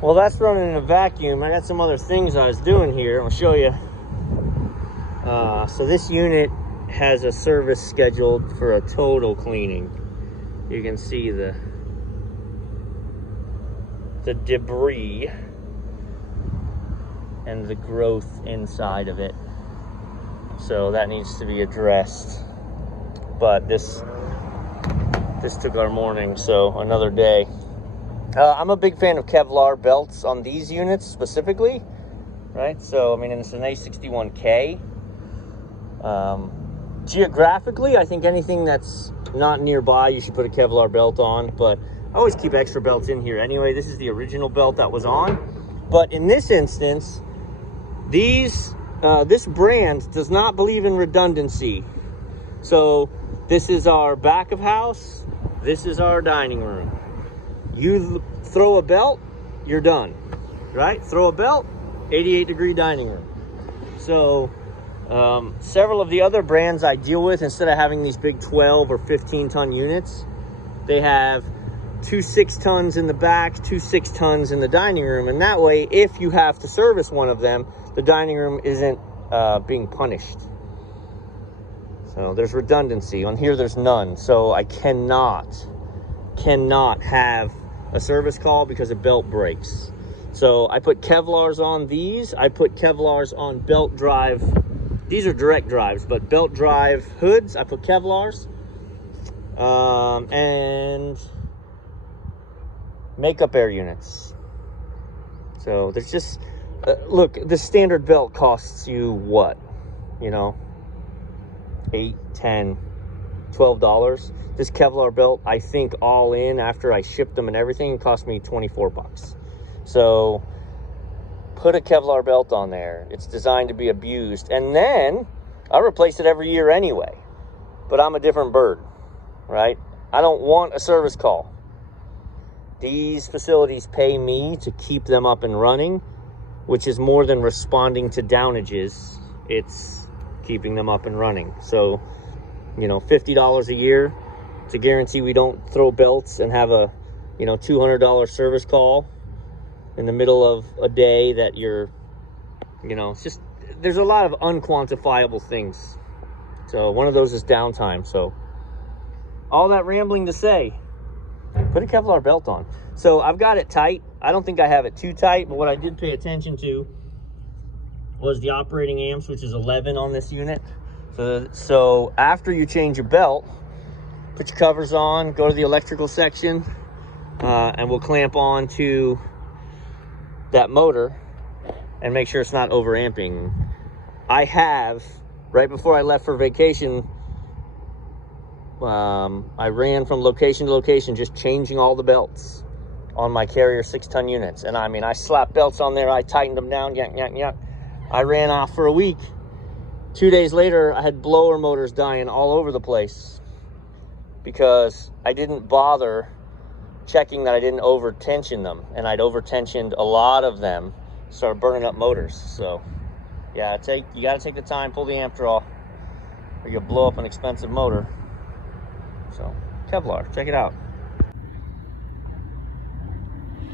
Well, that's running in a vacuum. I got some other things I was doing here. I'll show you. So this unit has a service scheduled for a total cleaning. You can see the debris and the growth inside of it. So that needs to be addressed. But this took our morning, so another day. I'm a big fan of Kevlar belts on these units specifically, right? So, I mean, it's an A61K. Geographically, I think anything that's not nearby, you should put a Kevlar belt on, but I always keep extra belts in here anyway. This is the original belt that was on. But in this instance, this brand does not believe in redundancy. So this is our back of house. This is our dining room. You throw a belt, you're done, right? Throw a belt, 88-degree dining room. So several of the other brands I deal with, instead of having these big 12 or 15-ton units, they have 2 6-tons in the back, 2 6-tons in the dining room. And that way, if you have to service one of them, the dining room isn't being punished. So there's redundancy. On here, there's none. So I cannot have a service call because a belt breaks. So I put Kevlars on these. I put Kevlars on belt drive. These are direct drives, but belt drive hoods, I put Kevlars. And makeup air units. So there's just, look, the standard belt costs you what? You know, $8, $10, $12. This Kevlar belt, I think all in, after I shipped them and everything, cost me 24 bucks. So put a Kevlar belt on there. It's designed to be abused. And then I replace it every year anyway. But I'm a different bird, right? I don't want a service call. These facilities pay me to keep them up and running, which is more than responding to downages. It's keeping them up and running. So, you know, $50 a year to guarantee we don't throw belts and have a, you know, $200 service call in the middle of a day that you're, you know, it's just, there's a lot of unquantifiable things. So one of those is downtime. So all that rambling to say, put a Kevlar belt on. So I've got it tight. I don't think I have it too tight, but what I did pay attention to was the operating amps, which is 11 on this unit. So after you change your belt, put your covers on, go to the electrical section, and we'll clamp on to that motor and make sure it's not overamping. I have, right before I left for vacation, I ran from location to location, just changing all the belts on my Carrier 6-ton units. And I mean, I slapped belts on there, I tightened them down, yank, yank, yank. I ran off for a week. 2 days later, I had blower motors dying all over the place because I didn't bother checking that I didn't over tension them, and I'd over tensioned a lot of them, started burning up motors. So yeah, you got to take the time, pull the amp draw, or you'll blow up an expensive motor. So Kevlar, check it out.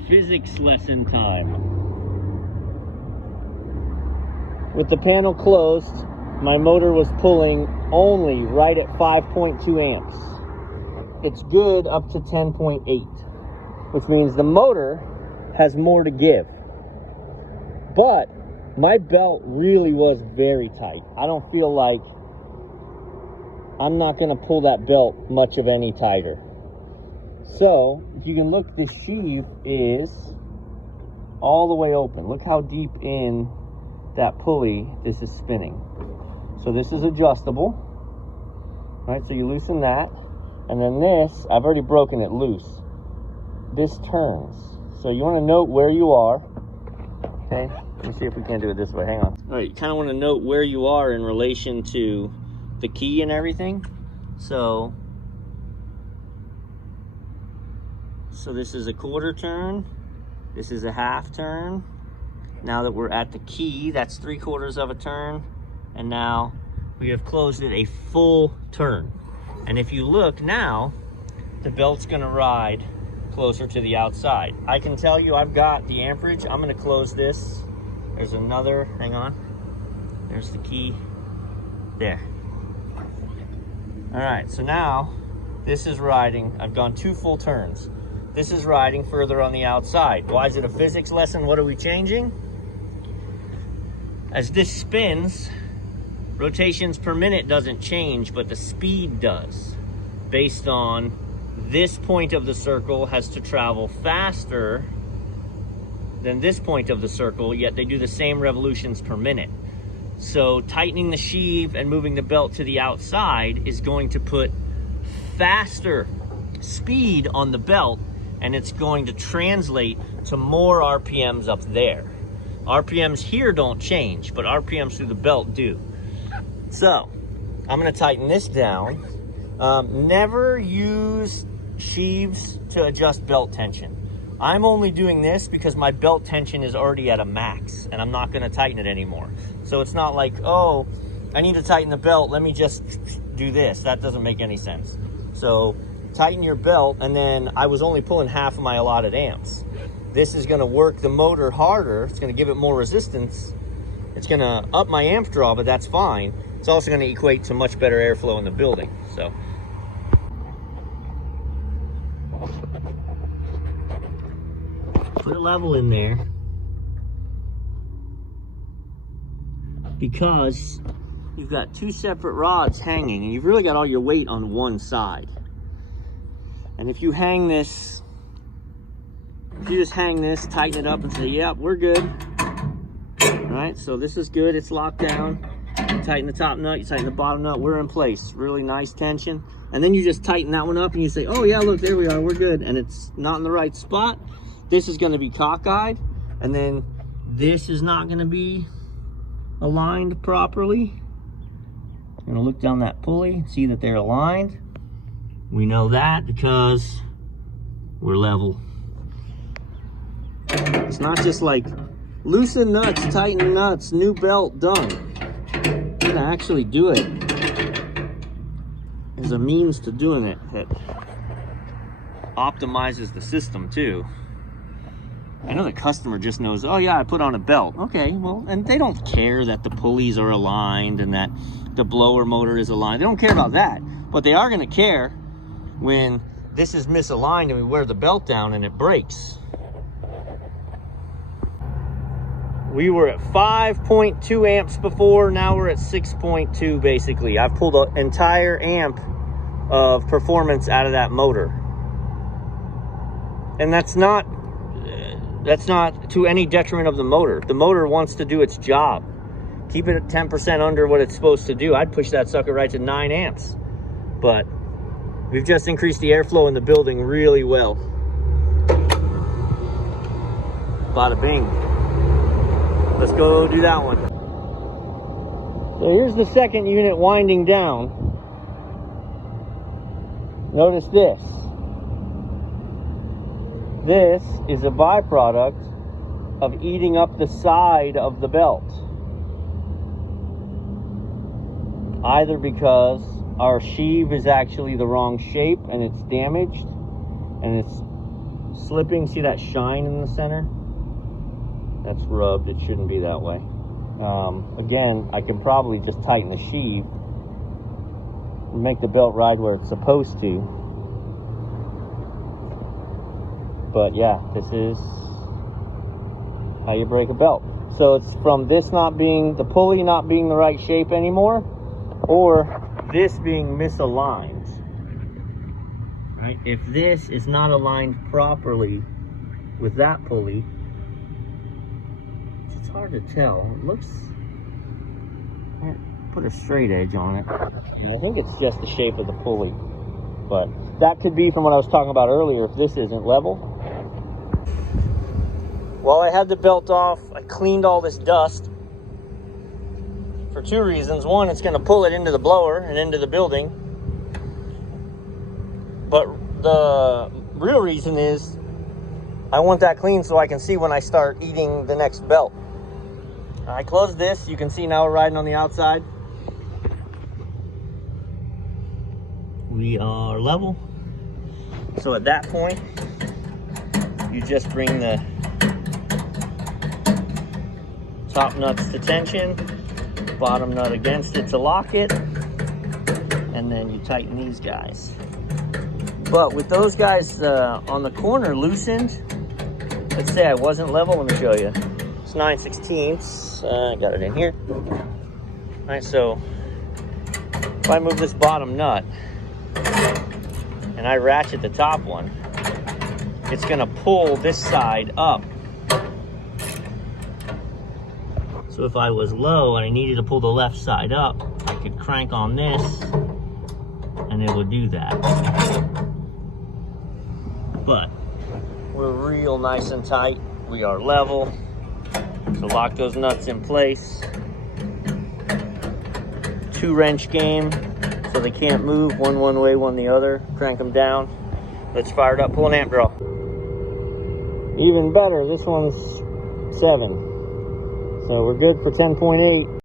Physics lesson time. With the panel closed, my motor was pulling only right at 5.2 amps. It's good up to 10.8, which means the motor has more to give. But my belt really was very tight. I don't feel like I'm not going to pull that belt much of any tighter. So, if you can look, this sheave is all the way open. Look how deep in that pulley this is spinning. So this is adjustable. Right, so you loosen that. And then this, I've already broken it loose. This turns. So you want to note where you are. Okay, let me see if we can do it this way. Hang on. All right, you kind of want to note where you are in relation to the key and everything. So this is a quarter turn. This is a half turn. Now that we're at the key, that's 3/4 of a turn. And now we have closed it a full turn. And if you look now, the belt's gonna ride closer to the outside. I can tell you I've got the amperage. I'm gonna close this. There's another, hang on. There's the key, there. All right, so now this is riding, I've gone 2 full turns. This is riding further on the outside. Why is it a physics lesson? What are we changing? As this spins, rotations per minute doesn't change, but the speed does. Based on this point of the circle has to travel faster than this point of the circle, yet they do the same revolutions per minute. So tightening the sheave and moving the belt to the outside is going to put faster speed on the belt, and it's going to translate to more RPMs up there. RPMs here don't change, but RPMs through the belt do. So I'm gonna tighten this down. Never use sheaves to adjust belt tension. I'm only doing this because my belt tension is already at a max and I'm not gonna tighten it anymore. So it's not like, oh, I need to tighten the belt, let me just do this. That doesn't make any sense. So tighten your belt, and then I was only pulling half of my allotted amps. This is gonna work the motor harder, it's gonna give it more resistance, it's gonna up my amp draw, but that's fine. It's also gonna equate to much better airflow in the building, so. Put a level in there, because you've got 2 separate rods hanging and you've really got all your weight on one side. And if you hang this, if you just hang this, tighten it up and say, yep, we're good. All right, so this is good, it's locked down. You tighten the top nut, you tighten the bottom nut, we're in place. Really nice tension. And then you just tighten that one up and you say, oh yeah, look, there we are, we're good. And it's not in the right spot. This is gonna be cockeyed, and then this is not gonna be aligned properly. I'm gonna look down that pulley, see that they're aligned. We know that because we're level. It's not just like loosen nuts, tighten nuts, new belt, done. I'm gonna actually do it as a means to doing it that optimizes the system too. I know the customer just knows, oh yeah, I put on a belt. Okay, well, and they don't care that the pulleys are aligned and that the blower motor is aligned. They don't care about that, but they are gonna care when this is misaligned and we wear the belt down and it breaks. We were at 5.2 amps before, now we're at 6.2 basically. I've pulled an entire amp of performance out of that motor. And that's not to any detriment of the motor. The motor wants to do its job. Keep it at 10% under what it's supposed to do. I'd push that sucker right to 9 amps. But we've just increased the airflow in the building really well. Bada bing. Let's go do that one. So here's the second unit winding down. Notice this. This is a byproduct of eating up the side of the belt. Either because our sheave is actually the wrong shape and it's damaged and it's slipping. See that shine in the center? That's rubbed. It shouldn't be that way. Again, I can probably just tighten the sheave and make the belt ride where it's supposed to. But yeah, this is how you break a belt. So it's from this not being, the pulley not being the right shape anymore, or this being misaligned, right? If this is not aligned properly with that pulley, it's hard to tell. It looks, put a straight edge on it. And I think it's just the shape of the pulley, but that could be from what I was talking about earlier if this isn't level. While I had the belt off, I cleaned all this dust for 2 reasons. One, it's gonna pull it into the blower and into the building. But the real reason is I want that clean so I can see when I start eating the next belt. I closed this, you can see now we're riding on the outside. We are level. So at that point, you just bring the top nuts to tension, bottom nut against it to lock it, and then you tighten these guys. But with those guys on the corner loosened, let's say I wasn't level, let me show you. It's 9/16. I got it in here. All right, so if I move this bottom nut and I ratchet the top one, it's gonna pull this side up. So if I was low and I needed to pull the left side up, I could crank on this and it would do that. But we're real nice and tight. We are level. So lock those nuts in place. 2 wrench game, so they can't move, one way, one the other. Crank them down. Let's fire it up, pull an amp draw. Even better, this one's 7. So we're good for 10.8.